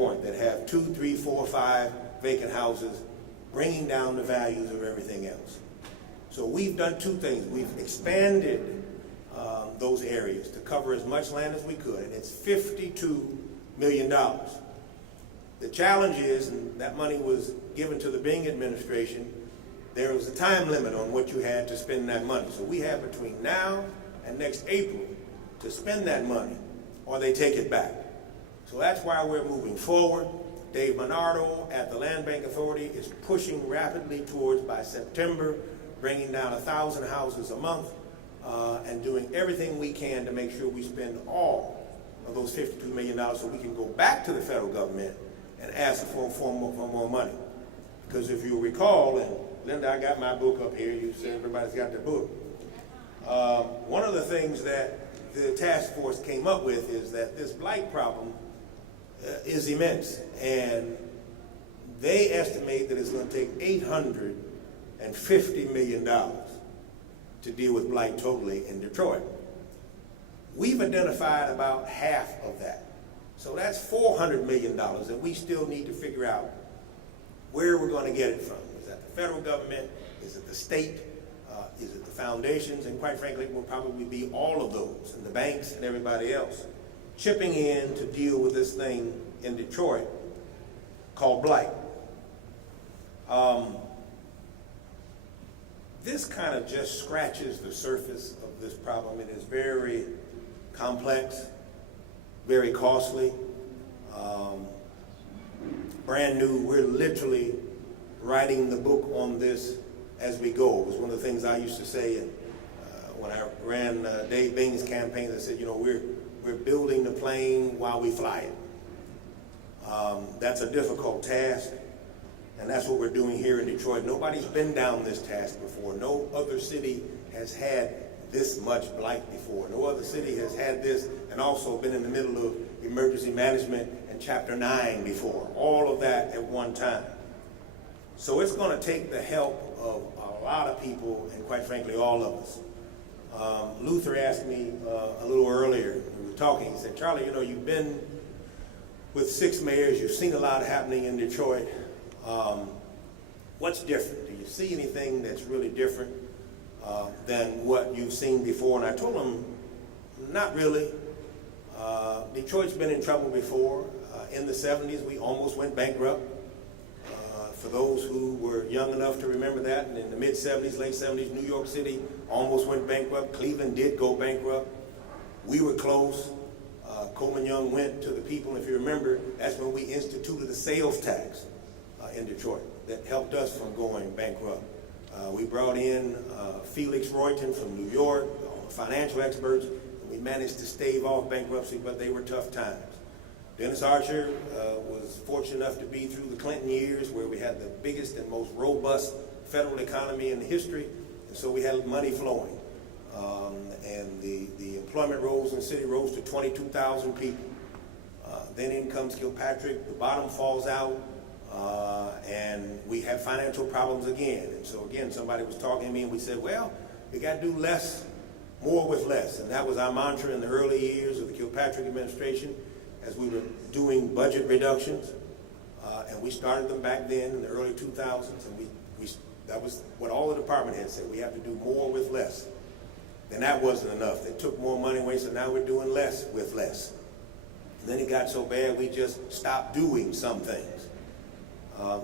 point, that have 2, 3, 4, 5 vacant houses, bringing down the values of everything else. So we've done two things. We've expanded those areas to cover as much land as we could, and it's $52 million. The challenge is, and that money was given to the Bing administration, there was a time limit on what you had to spend that money. So we have between now and next April to spend that money, or they take it back. So that's why we're moving forward. Dave Menardo at the Land Bank Authority is pushing rapidly towards, by September, bringing down 1,000 houses a month, and doing everything we can to make sure we spend all of those $52 million so we can go back to the federal government and ask for more money. Because if you recall, and Linda, I got my book up here, you said everybody's got their book. One of the things that the task force came up with is that this blight problem is immense, and they estimate that it's going to take $850 million to deal with blight totally in Detroit. We've identified about half of that. So that's $400 million that we still need to figure out where we're going to get it from. Is that the federal government? Is it the state? Is it the foundations? And quite frankly, it will probably be all of those, and the banks and everybody else, chipping in to deal with this thing in Detroit called blight. This kind of just scratches the surface of this problem. It is very complex, very costly, brand new. We're literally writing the book on this as we go. It was one of the things I used to say when I ran Dave Bing's campaign. I said, you know, we're building the plane while we fly it. That's a difficult task, and that's what we're doing here in Detroit. Nobody's been down this task before. No other city has had this much blight before. No other city has had this and also been in the middle of emergency management and Chapter 9 before. All of that at one time. So it's going to take the help of a lot of people, and quite frankly, all of us. Luther asked me a little earlier, we were talking, he said, Charlie, you know, you've been with 6 mayors, you've seen a lot happening in Detroit. What's different? Do you see anything that's really different than what you've seen before? And I told him, not really. Detroit's been in trouble before. In the 70s, we almost went bankrupt. For those who were young enough to remember that, and in the mid-70s, late 70s, New York City almost went bankrupt. Cleveland did go bankrupt. We were close. Coleman Young went to the people, and if you remember, that's when we instituted the sales tax in Detroit that helped us from going bankrupt. We brought in Felix Royton from New York, financial experts, and we managed to stave off bankruptcy, but they were tough times. Dennis Archer was fortunate enough to be through the Clinton years where we had the biggest and most robust federal economy in history, and so we had money flowing. And the employment rose in the city rose to 22,000 people. Then in comes Kilpatrick, the bottom falls out, and we have financial problems again. And so again, somebody was talking to me and we said, well, we got to do less, more with less. And that was our mantra in the early years of the Kilpatrick administration as we were doing budget reductions. And we started them back then in the early 2000s. And that was what all the department heads said. We have to do more with less. And that wasn't enough. They took more money away, so now we're doing less with less. And then it got so bad we just stopped doing some things.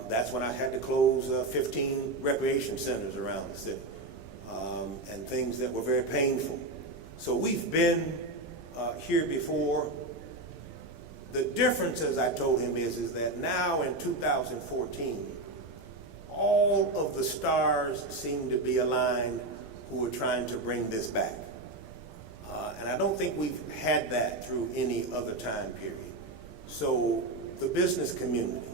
That's when I had to close 15 recreation centers around the city, and things that were very painful. So we've been here before. The difference, as I told him, is that now in 2014, all of the stars seem to be aligned who are trying to bring this back. And I don't think we've had that through any other time period. So the business community,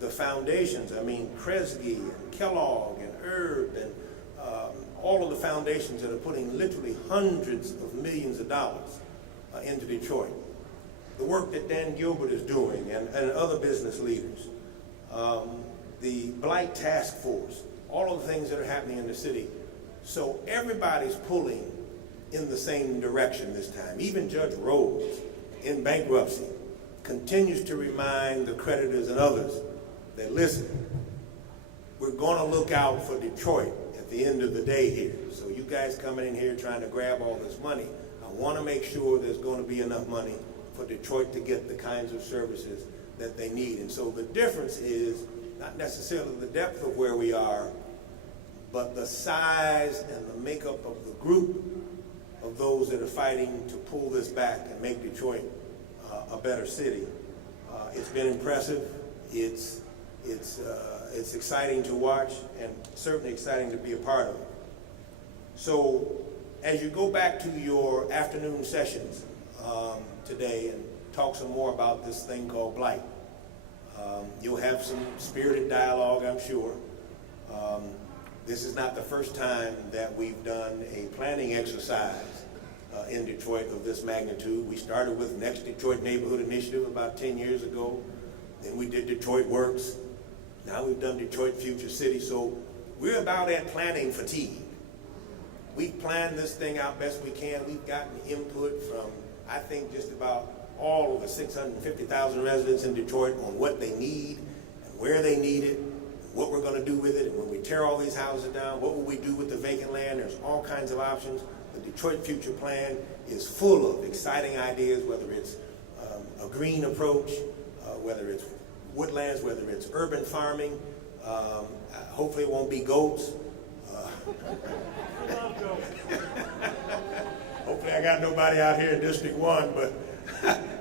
the foundations, I mean, Kresge and Kellogg and Herb and all of the foundations that are putting literally hundreds of millions of dollars into Detroit. The work that Dan Gilbert is doing and other business leaders. The Blight Task Force, all of the things that are happening in the city. So everybody's pulling in the same direction this time. Even Judge Rhodes in bankruptcy continues to remind the creditors and others that, listen, we're going to look out for Detroit at the end of the day here. So you guys coming in here trying to grab all this money, I want to make sure there's going to be enough money for Detroit to get the kinds of services that they need. And so the difference is not necessarily the depth of where we are, but the size and the makeup of the group of those that are fighting to pull this back and make Detroit a better city. It's been impressive. It's exciting to watch, and certainly exciting to be a part of. So as you go back to your afternoon sessions today and talk some more about this thing called Blight, you'll have some spirited dialogue, I'm sure. This is not the first time that we've done a planning exercise in Detroit of this magnitude. We started with Next Detroit Neighborhood Initiative about 10 years ago. Then we did Detroit Works. Now we've done Detroit Future City. So we're about at planning fatigue. We've planned this thing out best we can. We've gotten input from, I think, just about all of the 650,000 residents in Detroit on what they need and where they need it, what we're going to do with it, and when we tear all these houses down, what will we do with the vacant land? There's all kinds of options. The Detroit Future Plan is full of exciting ideas, whether it's a green approach, whether it's woodlands, whether it's urban farming. Hopefully it won't be goats. Hopefully I got nobody out here in District 1, but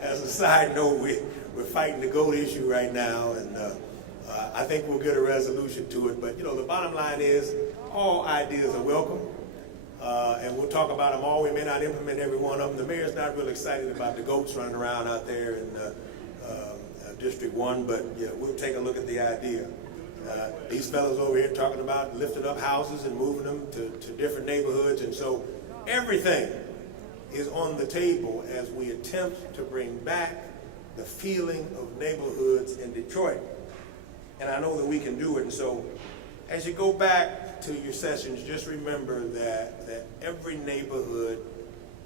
as a side note, we're fighting the goat issue right now, and I think we'll get a resolution to it. But, you know, the bottom line is all ideas are welcome, and we'll talk about them all. We may not implement every one of them. The mayor's not really excited about the goats running around out there in District 1, but yeah, we'll take a look at the idea. These fellows over here talking about lifting up houses and moving them to different neighborhoods, and so everything is on the table as we attempt to bring back the feeling of neighborhoods in Detroit. And I know that we can do it. And so as you go back to your sessions, just remember that every neighborhood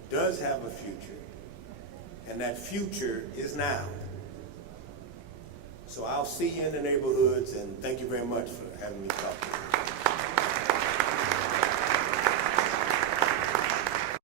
does have a future, and that future is now. So I'll see you in the neighborhoods, and thank you very much for having me talk to you.